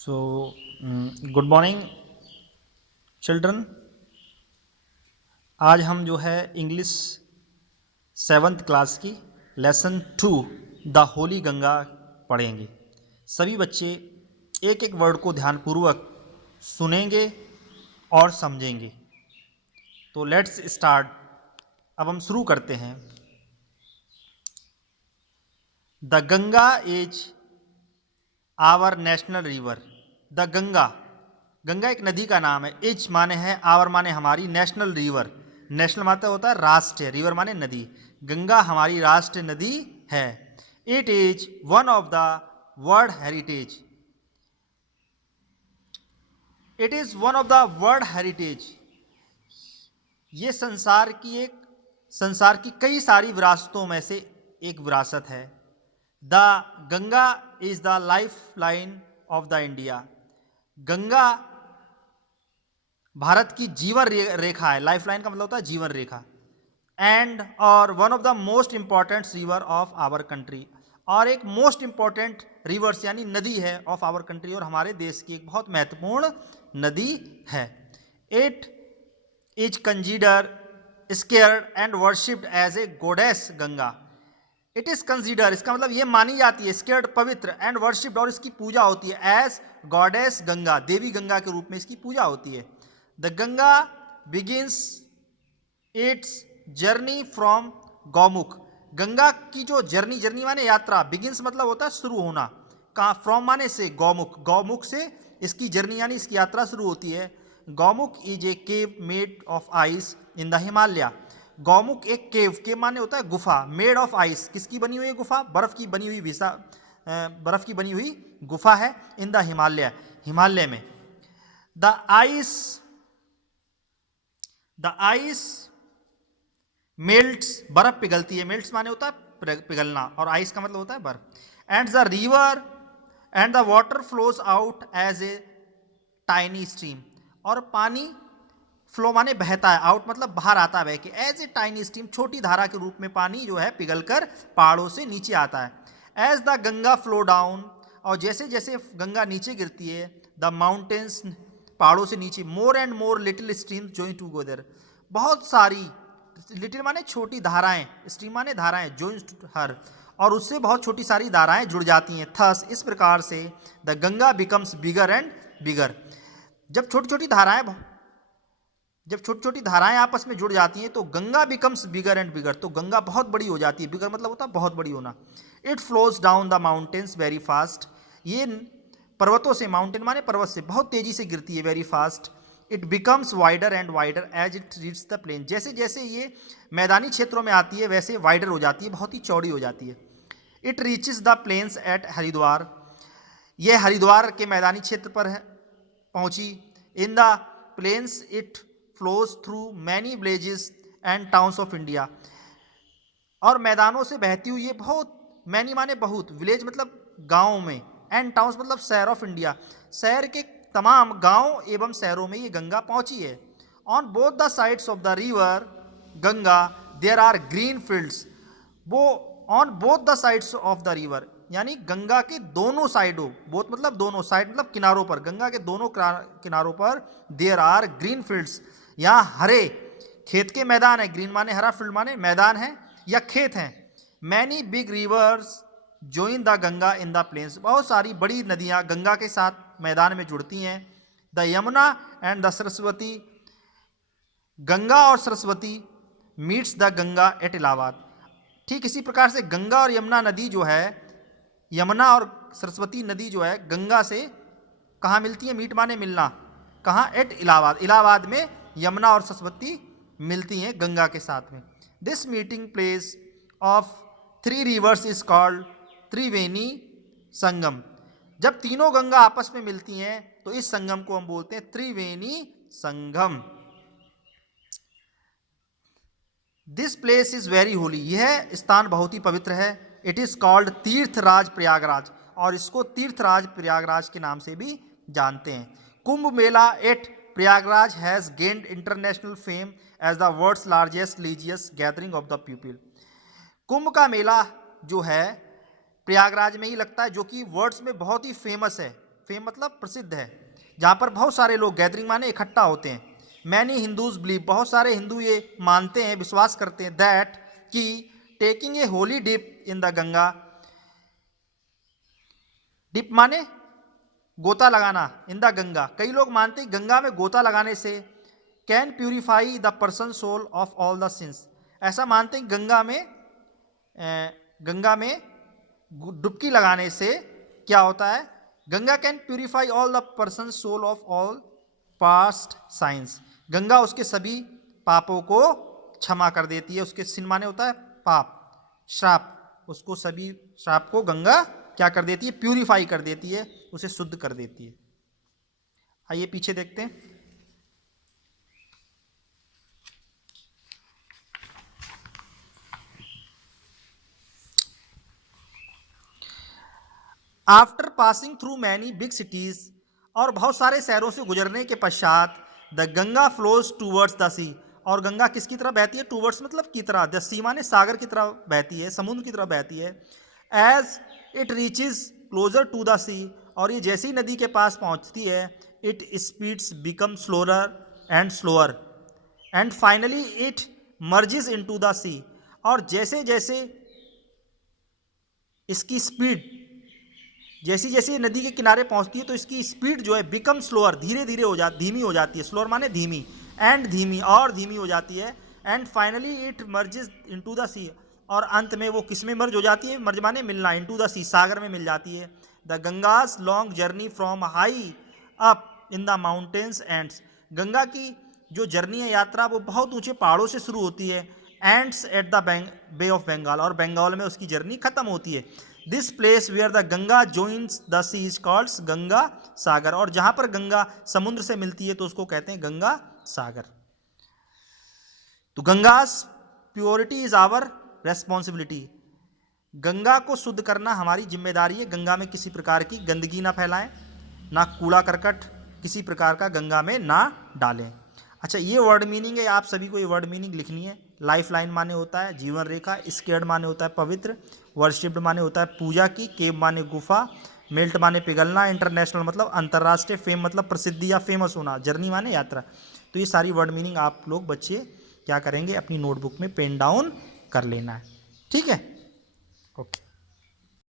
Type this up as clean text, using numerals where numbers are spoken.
So good morning children. आज हम जो है इंग्लिश 7th क्लास की लेसन 2 द होली गंगा पढ़ेंगे। सभी बच्चे एक एक वर्ड को ध्यानपूर्वक सुनेंगे और समझेंगे। तो लेट्स स्टार्ट। अब हम शुरू करते हैं। The Ganga is our national river. The Ganga, Ganga एक नदी का नाम है। इज माने है, आवर माने हमारी, नेशनल रिवर, नेशनल मतलब होता है राष्ट्रीय, रिवर माने नदी। गंगा हमारी राष्ट्रीय नदी है। It is one of the world heritage. It is one of the world heritage. ये संसार की कई सारी विरासतों में से एक विरासत है। The Ganga is the life line of the India. Ganga Bharat की जीवन रेखा है। लाइफ लाइन का मतलब होता है जीवन रेखा। एंड और one of the most important river of our country, और एक मोस्ट इंपॉर्टेंट रिवर्स यानी नदी है ऑफ आवर कंट्री, और हमारे देश की एक बहुत महत्वपूर्ण नदी है। It is consider sacred and worshipped as a goddess Ganga. It is consider, इसका मतलब ये मानी जाती है, स्केयर्ड पवित्र, एंड वर्शिप्ड और इसकी पूजा होती है, एज गॉडेस गंगा, देवी गंगा के रूप में इसकी पूजा होती है। The Ganga begins it's journey from Gaumukh. Ganga की जो जर्नी माने यात्रा, बिगिंस मतलब होता है शुरू होना, कहाँ, फ्रॉम माने से, गौमुख, गौमुख से इसकी जर्नी यानी इसकी यात्रा शुरू होती है। Gaumukh is a cave made of ice in the Himalaya. Gaumukh एक केव माने होता है गुफा, मेड ऑफ आइस, किसकी बनी हुई गुफा, बर्फ की बनी हुई बर्फ की बनी हुई गुफा है, इन द हिमालय, हिमालय में। द आइस मेल्ट्स, बर्फ पिघलती है, मेल्ट्स माने होता है पिघलना, और आइस का मतलब होता है बर्फ। And the river and the water flows out as a tiny stream, और पानी फ्लो माने बहता है, आउट मतलब बाहर आता है बह के, एज ए टाइनी स्ट्रीम, छोटी धारा के रूप में पानी जो है पिघलकर पहाड़ों से नीचे आता है। As the Ganga flow down, और जैसे जैसे गंगा नीचे गिरती है, द माउंटेन्स, पहाड़ों से नीचे, more and more little stream join together, बहुत सारी, लिटिल माने छोटी धाराएं, स्ट्रीम माने धाराएं, जॉइन हर, और उससे बहुत छोटी सारी धाराएं जुड़ जाती हैं। थस, इस प्रकार से, the Ganga becomes bigger and bigger. जब छोटी छोटी धाराएं आपस में जुड़ जाती हैं तो Ganga becomes bigger and bigger, तो गंगा बहुत बड़ी हो जाती है। बिगर मतलब होता है बहुत बड़ी होना। It flows down the mountains very fast, ये पर्वतों से, माउंटेन माने पर्वत से, बहुत तेजी से गिरती है, very fast. It becomes wider and wider as it reach the plain, जैसे जैसे ये मैदानी क्षेत्रों में आती है वैसे वाइडर हो जाती है, बहुत ही चौड़ी हो जाती है। It reaches the plains at Haridwar, ये हरिद्वार के मैदानी क्षेत्र पर है पहुंची। In the plains it flows through many villages and towns of India, और मैदानों से बहती हुई ये बहुत, मैनी माने बहुत, विलेज मतलब गाँव में, एंड टाउन्स मतलब शहर ऑफ इंडिया, शहर के तमाम गांव एवं शहरों में ये गंगा पहुंची है। On both the sides of the river Ganga there are green fields, वो on both the sides of the river यानी गंगा के दोनों साइडों, बोथ मतलब दोनों, साइड मतलब किनारों पर, गंगा के दोनों किनारों पर देयर आर ग्रीन फील्ड्स, यहाँ हरे खेत के मैदान है, ग्रीन माने हरा, फील्ड माने मैदान है या खेत हैं। Many big rivers join the Ganga in the plains, बहुत सारी बड़ी नदियाँ गंगा के साथ मैदान में जुड़ती हैं। The Yamuna and the Saraswati, Ganga और Saraswati meets the Ganga at Allahabad, ठीक इसी प्रकार से गंगा और यमुना नदी जो है, यमुना और सरस्वती नदी जो है गंगा से कहाँ मिलती है, मीट माने मिलना, कहाँ, एट इलाहाबाद, इलाहाबाद में यमुना और सरस्वती मिलती हैं गंगा के साथ में। This meeting place of 3 rivers is called Triveni Sangam, जब तीनों गंगा आपस में मिलती हैं तो इस संगम को हम बोलते हैं Triveni Sangam. This place is very holy, यह स्थान बहुत ही पवित्र है। It is called Tirthraj Prayagraj, और इसको तीर्थराज प्रयागराज के नाम से भी जानते हैं। Kumbh Mela at Prayagraj has gained international fame as the world's largest religious gathering of the people. Kumbh का मेला जो है प्रयागराज में ही लगता है, जो कि वर्ड्स में बहुत ही फेमस है, फेम मतलब प्रसिद्ध है, जहाँ पर बहुत सारे लोग, गैदरिंग माने इकट्ठा होते हैं। मैनी हिंदूज बिलीव, बहुत सारे हिंदू ये मानते हैं, विश्वास करते हैं, दैट कि taking a holy dip in the Ganga, dip माने गोता लगाना, इन द गंगा, कई लोग मानते हैं गंगा में गोता लगाने से can purify the person soul of all the sins. ऐसा मानते हैं गंगा में डुबकी लगाने से क्या होता है, Ganga can purify all the person soul of all past sins, Ganga उसके सभी पापों को क्षमा कर देती है। उसके सिन माने होता है पाप, श्राप, उसको सभी श्राप को गंगा क्या कर देती है, प्यूरिफाई कर देती है, उसे शुद्ध कर देती है। आइए पीछे देखते हैं। After passing through many big cities, और बहुत सारे शहरों से गुजरने के पश्चात, the Ganga flows towards the sea, और गंगा किसकी तरफ बहती है, टूवर्ड्स मतलब की तरह, द सी माने सागर की तरफ बहती है, समुद्र की तरफ बहती है। As it reaches closer to the sea, और ये जैसी नदी के पास पहुंचती है, it speeds become slower and slower and finally it merges into the sea, और जैसे जैसे इसकी स्पीड, जैसी जैसी नदी के किनारे पहुंचती है तो इसकी स्पीड जो है बिकम स्लोअर, धीरे धीरे हो जाती, धीमी हो जाती है, स्लोअर माने धीमी, एंड धीमी और धीमी हो जाती है, and finally it merges into the sea, और अंत में वो किस में मर्ज हो जाती है, मर्ज माने मिलना, इनटू द सी सागर में मिल जाती है। The Ganga's long journey from high up in the mountains ends, Ganga की जो जर्नी है, यात्रा, वो बहुत ऊंचे पहाड़ों से शुरू होती है, ends at the bay of Bengal, और बंगाल में उसकी जर्नी खत्म होती है। This place where the Ganga joins the sea is called Ganga Sagar, और जहां पर गंगा समुद्र से मिलती है तो उसको कहते हैं गंगा सागर। तो Ganga's purity is our responsibility, Ganga को शुद्ध करना हमारी जिम्मेदारी है। गंगा में किसी प्रकार की गंदगी ना फैलाएं, ना कूड़ा करकट किसी प्रकार का गंगा में ना डालें। अच्छा, ये वर्ड मीनिंग है, आप सभी को ये वर्ड मीनिंग लिखनी है। लाइफ लाइन माने होता है जीवन रेखा, स्केर्ड माने होता है पवित्र, वर्शिप्ड माने होता है पूजा की, केव माने गुफा, मेल्ट माने पिघलना, इंटरनेशनल मतलब अंतर्राष्ट्रीय, फेम मतलब प्रसिद्धि या फेमस होना, जर्नी माने यात्रा। तो ये सारी वर्ड मीनिंग आप लोग बच्चे क्या करेंगे, अपनी नोटबुक में पेन डाउन कर लेना है, ठीक है।